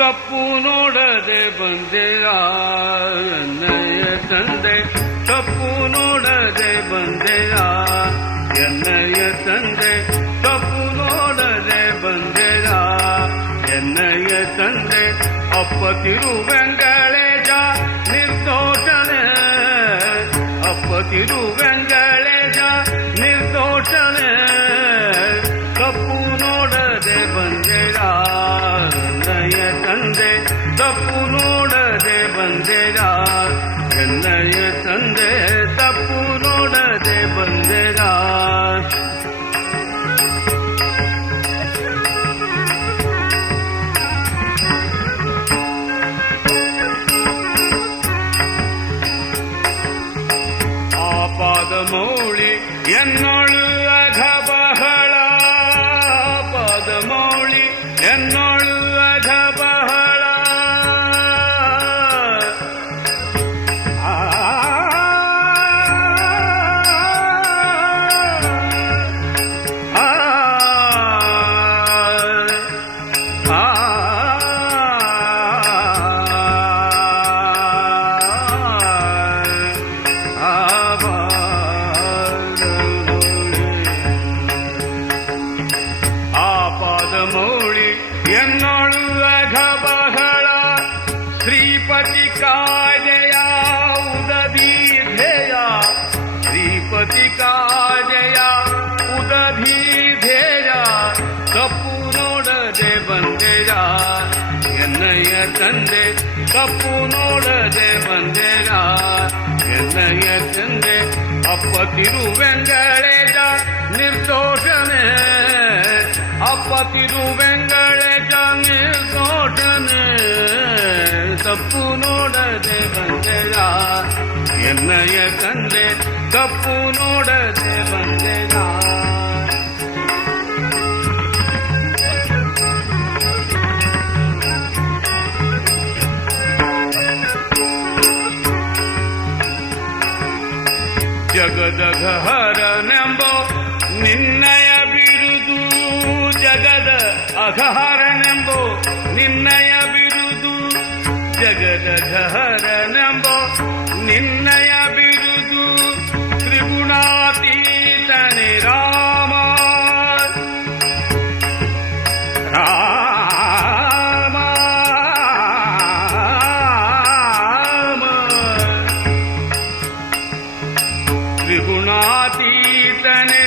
ತಪ್ಪು ನೋಡದೆ ಬಂದೆಯ ಎನ್ನಯ ತಂದೆ, ತಪ್ಪು ನೋಡದೆ ಬಂದೆಯ ಎನ್ನಯ ತಂದೆ, ತಪ್ಪು ನೋಡದೆ ಬಂದೆಯ ಎನ್ನಯ ತಂದೆ. ಅಪ್ಪ ತಿರುವೆಂಗಳೇಜ ನಿರ್ದೋಷನೆ, ಅಪ್ಪ ತಿರುವೆಂಗಳೇಜ ನಿರ್ದೋಷನೆ. ತಪ್ಪು ನೋಡದೆ ಬಂದೆಯ ತಂದೆ, ತಪ್ಪು ನೋಡದೆ ಬಂದೆಯ ಎನ್ನಯ ತಂದೆ, ತಪ್ಪು ನೋಡದೆ ಬಂದೆಯ. ಆಪಾದ ಮೌಳಿ ಎನ್ನೊಳು ಅಘ ಬಹಳ, ಆಪಾದ ಮೌಳಿ ಎನ್ನೊಳು ಅಘ ಬಹಳ. ಎನ್ನೊಳು ಅಘ ಬಹಳ ಶ್ರೀಪತಿ ಕಾಜಯ ಉದಧೀಧೇಯ, ಶ್ರೀಪತಿ ಕಾಜಯ ಉದಧೀಧೇಯ. ತಪ್ಪು ನೋಡದೆ ಬಂದೆಯ ಎನ್ನಯ ತಂದೆ, ತಪ್ಪು ನೋಡದೆ ಬಂದೆಯ ಎನ್ನಯ ತಂದೆ. ಅಪ್ಪ ತಿರುವೆಂಗಳೇಜ ನಿರ್ದೋಷನೆ, ಅಪ್ಪ ತಿರುವೆಂಗಳೇಜ ನಿರ್ದೋಷನೆ. ತಪ್ಪು ನೋಡದೆ ಬಂದೆಯ ಎನ್ನಯ ತಂದೆ, ತಪ್ಪು ನೋಡದೆ ಬಂದೆಯ. ಜಗದಘ ಹರನೆಂಬೋ ನಿನ್ನಯ ಬಿರುದು, ಜಗದ ಅಘಹರನೆಂಬೋ ನಿನ್ನಯ ಬಿರುದು, ಜಗದಘ ಹರನೆಂಬೋ ನಿನ್ನಯ ಬಿರುದು. ತ್ರಿಗುಣಾತೀತನೆ ರಾಮ, ರಾಮ ತ್ರಿಗುಣಾತೀತನೆ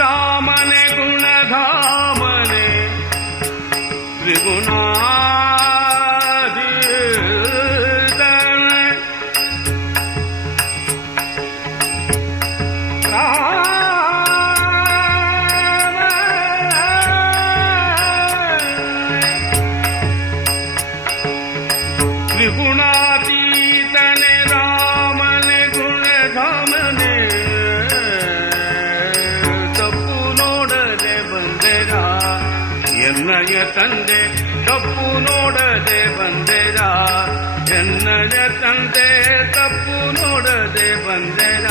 ರಾಮನೆ ಗುಣಧಾಮನೆ, ತ್ರಿಗುಣಾತೀತನೆ ತ್ರಿಗುಣಾತೀತನೆ ರಾಮನೆ ಗುಣಧಾಮನೆ. ತಪ್ಪು ನೋಡದೆ ಬಂದೆಯ ಎನ್ನಯ ತಂದೆ, ತಪ್ಪು ನೋಡದೆ ಬಂದೆಯ ಎನ್ನಯ ತಂದೆ, ತಪ್ಪು ನೋಡದೆ ಬಂದೆಯ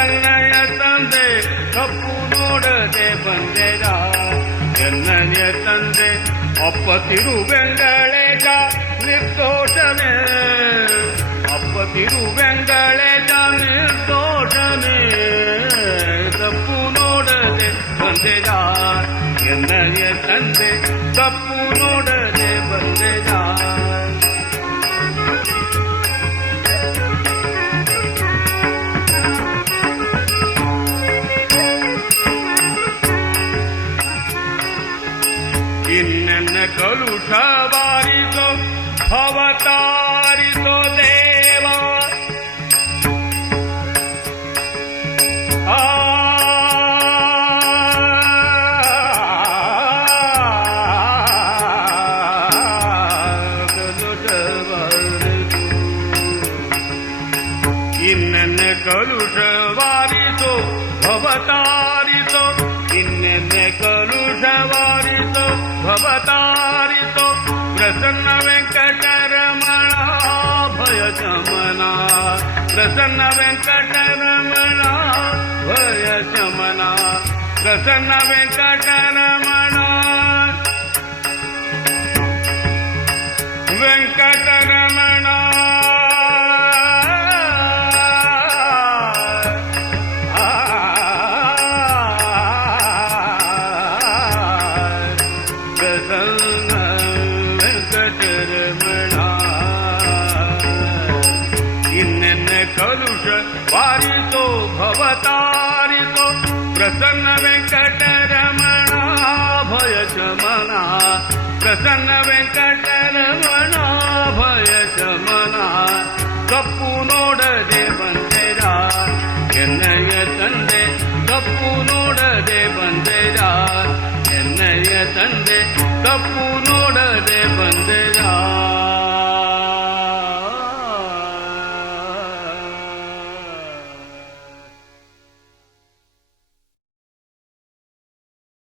ಎನ್ನಯ ತಂದೆ, ತಪ್ಪು ನೋಡದೆ ಬಂದೆಯ ಎನ್ನಯ ತಂದೆ. ಅಪ್ಪ ತಿರುವೆಂಗಳೇಜ ನಿರ್ದೋಷನೆ, ಅಪ್ಪ ತಿರುವೆಂಗಳೇಜ ನಿರ್ದೋಷನೆ. ತಪ್ಪು ನೋಡದೆ ಬಂದೆಯ ಎನ್ನಯ ತಂದೆ, ತಪ್ಪು ನೋಡದೆ ಬಂದೆಯ. ಇನ್ನೆನ್ನ ಕಲುಷ ಬಾರಿಸೋ ಅವತಾರಿಸೋ ದೇವ, ಇನ್ನೆನ್ನ ಕಲುಷ ವಾರಿಸೋ ಅವತಾರಿಸೋ. ಪ್ರಸನ್ನ ವೆಂಕಟರಮಣ ಭಯ ಶಮನ ಪ್ರಸನ್ನ ವೆಂಕಟರಮಣ ವೆಂಕಟರಮಣ ಪ್ರಸನ್ನ ವೆಂಕಟರಮಣ ಇನ್ನೆನ್ನ ಕಲುಷ ವಾರಿಸೋ ಭವತಾರಿಸೋ ಪ್ರಸನ್ನ ವೆಂಕಟರಮಣ ಭಯ ಶಮನ ಪ್ರಸನ್ನ ವೆಂಕಟರಮಣ ಭಯ ಶಮನ ಕಪ್ಪು ನೋಡದೆ ಬಂದೆರ ಎನ್ನಯ್ಯ ತಂದೆ ಕಪ್ಪು ನೋಡದೆ ಬಂದೆರ ಎನ್ನಯ್ಯ ತಂದೆ ಕಪ್ಪು